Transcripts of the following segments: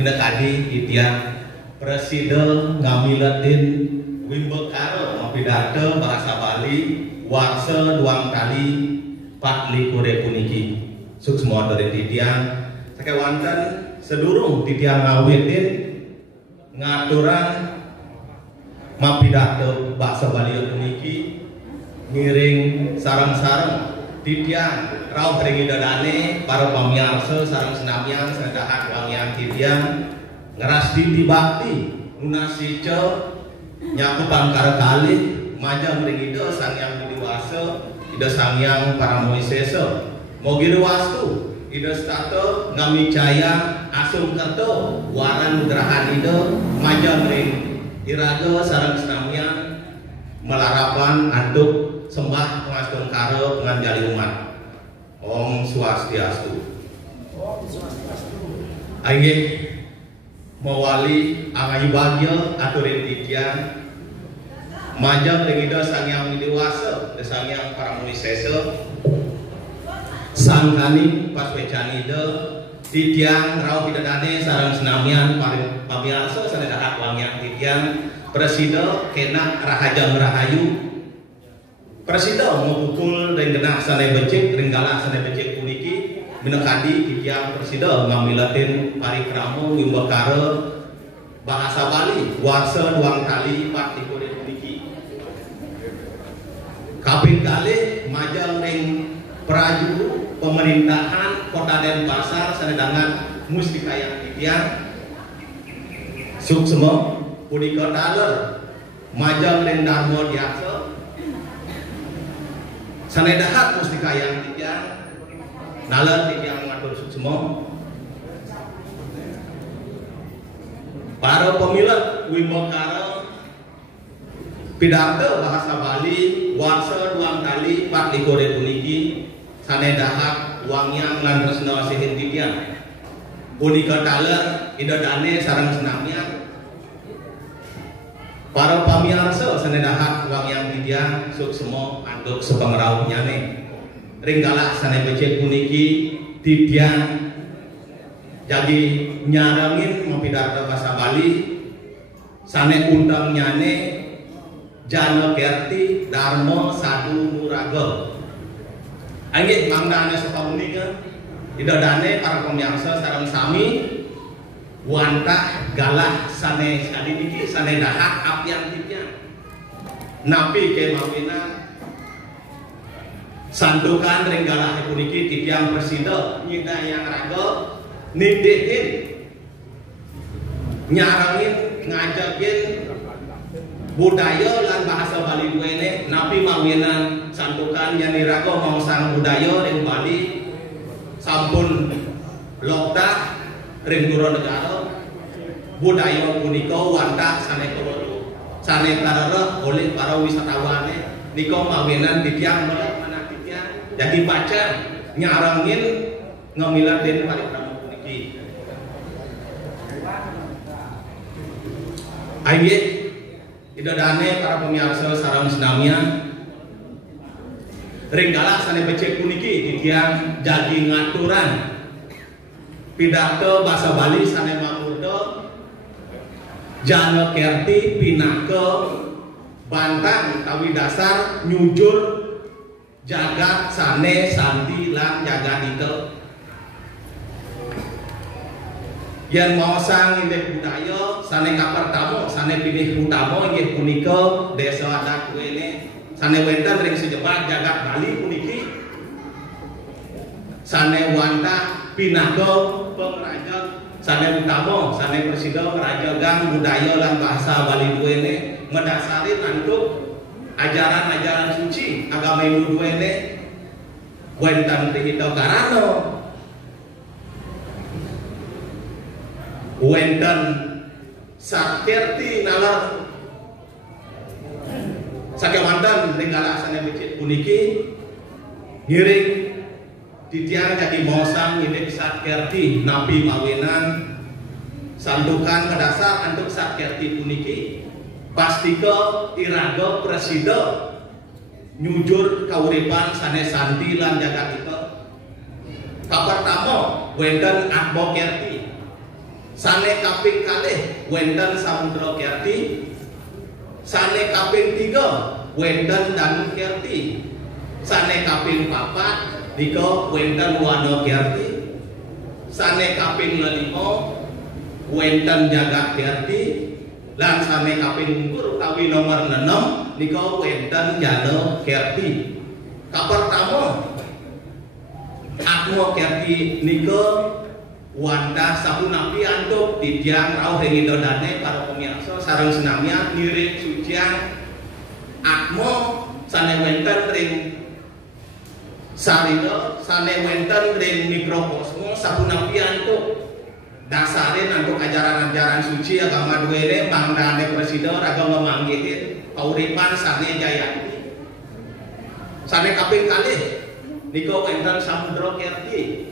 minakadi itian Presiden ngamilatin wimbekaro mapidato bahasa Bali warsa duang kali patli kure puniki suksmo dari titian sakewanten sedurung titian ngawitin ngaturan mapidato bahasa Bali puniki ngiring sarang-sarang titian rau keringi dadane para pamiarsa sarang senamian sedahat wangian titian ngeras titi bakti nunasice nyakupan kali maja meringido sang yang dewasa ida sang yang para moisesa mogi wastu ida stato ngamicaya asum kerto waran nugrahan ida maja mering iraga sarang senamian melarapan antuk sembah pengastung karo penganjali umat. Om Swastiastu. Om Swastiastu. Aing mawali angai bagya aturin titian majang regida sang yang dewasa sang yang para munisesa sangkani paswecani de titian rau pidadane sarang senamian pamiarsa sanedahat wangian titian presida kena rahaja rahayu Presida mau pukul dan genah sanai becik, ringgalah sanai becik puniki minakadi titiang presida ngamilatin parikramo wimbakara bahasa Bali warsa duang kali patiko dan puniki kapin kali majang ring peraju pemerintahan kota Denpasar sanedangan mustikaya titiang suksema punika daler majang ring darmo diaksa sanedahat mustikayang titian nalar titian mengatur suksemo para pemilat wimbakara pidato bahasa Bali warsa duang kali patliko puniki sanedahat wangyang lan tresna sihin titian punika taler ida dane sareng senamian para pamiarsa sanedahat wangyang titian suksemo anduk sepengrauh nyane ringgalah sane becek puniki titian jadi nyarangin mapidato bahasa Bali sane undang nyane jana kerti darmo sadu muraga anggih mangdane sepamunika idadane para pamiarsa sareng sami wantah galah sane sadiniki sane dahat apian titian napi ke mawina sandukan ringgalah puniki titiang presida nyida yang raga nidehin nyarangin ngajakin budaya lan bahasa Bali duene napi mawina sandukan yang raga mau sang budaya ring Bali sampun lokta ring Guru negara budaya punika wantah sane kawula sane karara oleh para wisatawan nika mawinan titiang mana titiang jadi baca nyarangin ngamilatin parikrama puniki aye idadane para pemirsa sareng senamian ringgalah sane becek puniki titiang jadi ngaturan pidato bahasa Bali sane mamurda jana kerti pinake bantang tawi dasar nyujur jagat sane santi lan jagat itu yang mau sang indek budaya sane kapertamo sane pilih utama inggih punika desa adat kuene sane wenten ring sejebat jagat Bali puniki sane wantah pinake pengrajak sane utama sane presida ngerajagang budaya lan bahasa Bali duene medasarin untuk ajaran-ajaran suci agama Hindu duene wenten tihito karano wenten sakerti nalar sakewanten tinggalah sane becik puniki ngiring titiang jadi mosang indek sakerti nabi mawinan sandukan kedasar untuk sakerti puniki pastika iraga presida nyujur kauripan sane santi lan jagat itu kapertama wenten advokerti Sane kaping kalih wonten Samudra Kyarti. Sane kaping 3 wonten Danu Kyarti. Sane kaping 4 nika wonten Wana Kyarti. Sane kaping 5 wonten Jagat Kyarti. Lan sane kaping 6 utawi nomor 6 nika wonten Jana Kyarti. Kapertama Atma Kyarti nika wanda sapunapi antuk tidiang rauh ing dodane para pemirsa sareng senamnya ngiring sucian Atma sane wonten ring sarina sane wonten ring mikrokosmos sapunapi antuk dasare antuk ajaran-ajaran suci agama duwene mangdane presiden agama manggihin kauripan sane jayanti. Sane kaping kalih nika wonten Samudra Kyarti.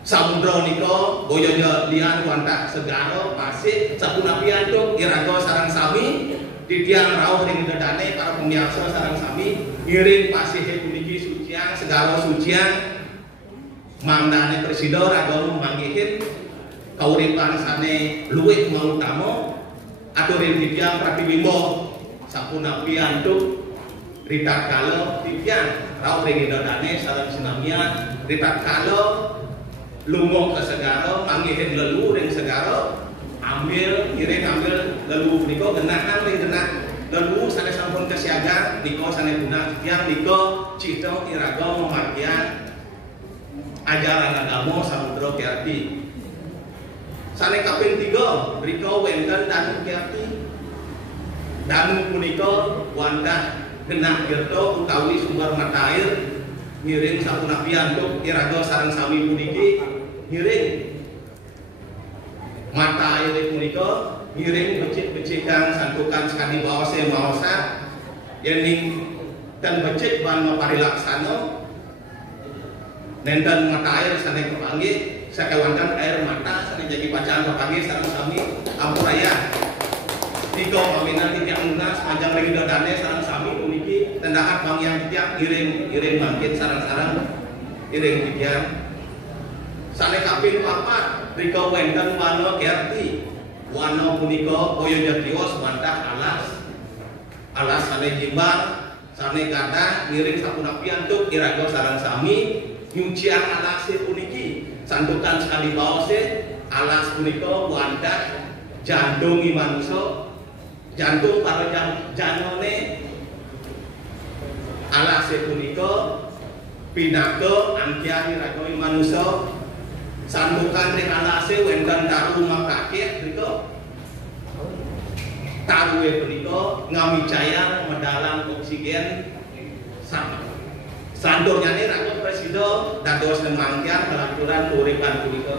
Samudra nika boyo lian wanta segara pasir sapunapi antuk iraga sareng sami titiang rauh ring dedane para pemirsa sareng sami ngiring pasih puniki sucian segara sucian mangdane presiden agama manggihin kauripan sane luwih mautama aturin titiang pratibimbo sapunapi antuk ritat kala titiang rauh ring dedane sareng senamia ritat kala lungo ke segara manggihin lelu ring segara ambil ngiring ambil lelu niko genahan ring genah lelu sane sampun kesiaga niko sane guna yang niko cito iraga memargian ajaran agama Samudra Kyarti. Sane kaping 3 mriko wonten Danu Kyarti. Danu punika wanda genah tirta utawi sumber mata air ngiring sapunapi antuk iraga sareng sami puniki ngiring mata air punika ngiring becik-becikan santukan sekali bawase maosa yening dan becik ban maparilaksana nenten mata air sane kepanggih sakewanten air mata sane jadi bacaan kepanggih sareng sami ampuraya tiga paminan titiang lunas panjang ring dodane sareng sami puniki tendahat mangyang titiang iring mangkit sareng-sareng iring titiang. Sane kaping 4 rika wonten Wana Kyarti. Wana punika kaya jatios wantah alas sane jimbang sane gadah ngiring sapunapi antuk iraga sareng sami nyucian alase puniki santukan sekali baose alas punika wantah jandungi manusa jantung para janone alase punika pinaka angkian iraga manusa santukan ring alase wonten taru makakeh rika taruwe punika ngamicaya medalang oksigen sama santurnyane raga presiden dados nemangkian pelaturan uripan punika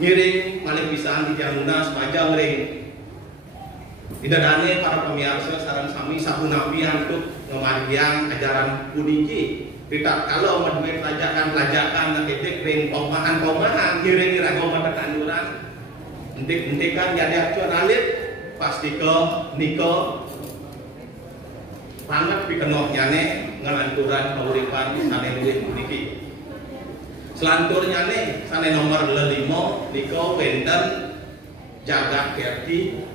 ngiring malih pisan titiang lunas panjang ring didadane para pemirsa sareng sami sapunapi antuk ngamargiang ajaran puniki ritat kalau meduwe pelajakan ketik ring pomahan ngiring iraga mata tanduran entik-entikan jadi acuan alit pastiko niko banget pikenohnyane ngelanturan kauripan sane luwih puniki. Selanturnyane sane nomor 5 niko wonten Jagat Kyarti.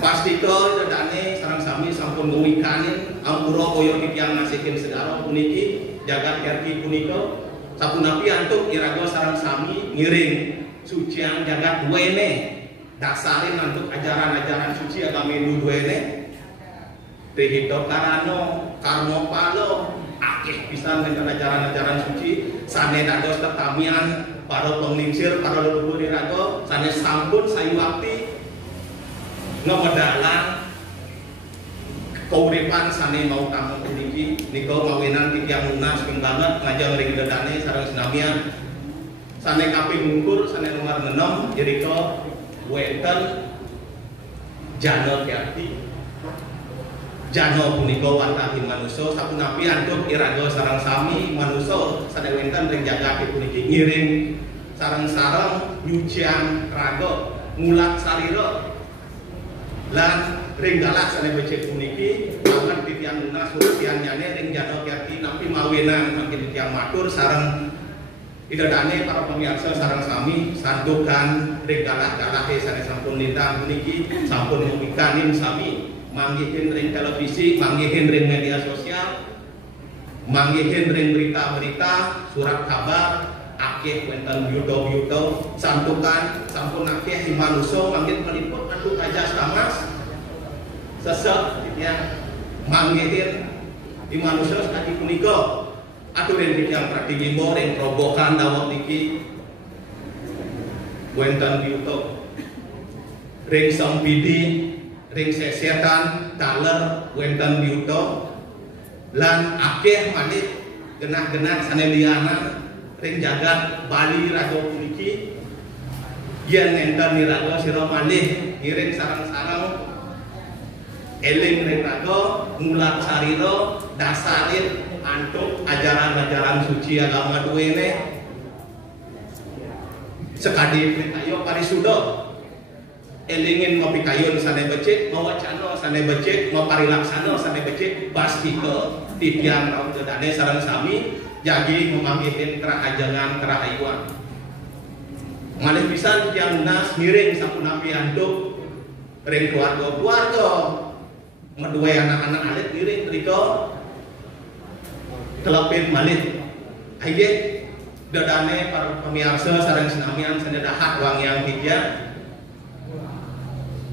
Pastiko dedane sareng sami sampun ngwikanin ampura kaya titiang nasihin segara puniki Jagat Kyarti punika sapunapi antuk iraga sareng sami ngiring sucian jagat duwene dasarin antuk ajaran-ajaran suci agama Hindu duwene Trihito Karano Karmo Palo akeh pisan dengan ajaran-ajaran suci sane dados tetamian para penglingsir para leluhur iraga sane sampun sayuwakti ngemedalang kauripan sane mau tamu puniki nika mawinan titiang lunas ping banget ngajeng ring dedane sareng senamian sane kaping mungkur sane nomor 6 jerika wonten Jana Kyarti. Jana punika wantahi manusa sapunapi antuk iraga sareng sami manusa sane wonten ring jagat puniki ngiring sareng-sareng nyucian raga ngulat sarira lan ring galak sane becik puniki banget titiang lunas urutian nyane ring Jana Kyarti nampi mawinan mangkin titiang matur sareng idadane para pemirsa sareng sami santukan ring galah-galahe sanes sampun lintang puniki sampun mubikanin sami manggihin ring televisi, manggihin ring media sosial, manggihin ring berita-berita, surat kabar, akeh wonten yudo-yudo santukan sampun akeh di manusia manggih meliput anu kajas tamas sesek yang manggihin di manusia sekali punika atuh ring yang pratibimbo ring robokan dawuh niki wonten yudo ring sampidi ring sesetan taler wonten yudo lan akeh maneh genah-genah saneliana ring jagat Bali raga puniki yen enten ni raga sira malih ngiring sareng-sareng eling ring raga ngulat sarira dasarin antuk ajaran-ajaran suci agama duwene sekadi pitayo parisuda elingin mapikayon sane becik mawacana sane becik maparilaksana sane becik pastike titiang raung dedane sareng sami jadi memanggihin kerahajangan kerahayuan malih pisan yang nas miring sapunapi anduk ring keluarga medue anak-anak alit miring mriko telepin malih aye dadane para pemirsa sareng senamian sanedahat wangian tiga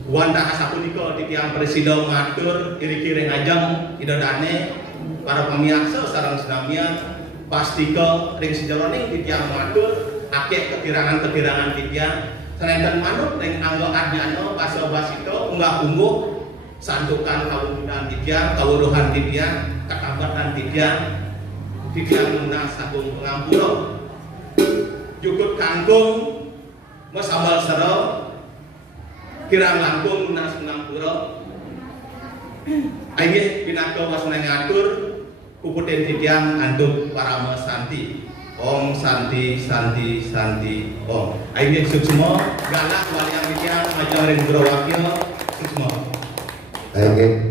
wanda asapunika titiang presiden ngatur iri-iri ajang idadane para pemirsa sareng senamian pastike ring sejeroning titiang ngatur akeh kekirangan-kekirangan titiang sanenten manut ring anggo adjana basa-basito unggah-ungguh santukan kawuruhan titiang kawuruhan titiang kakabatan titiang lunas agung pengampura jukut kangkung masambal sero kirang langkung lunas pengampura aye pinaka wasna ngatur puputen titiang anduk parama santi om santi santi santi om aye suksma galak waliang titiang ajaring guru wakil suksma aye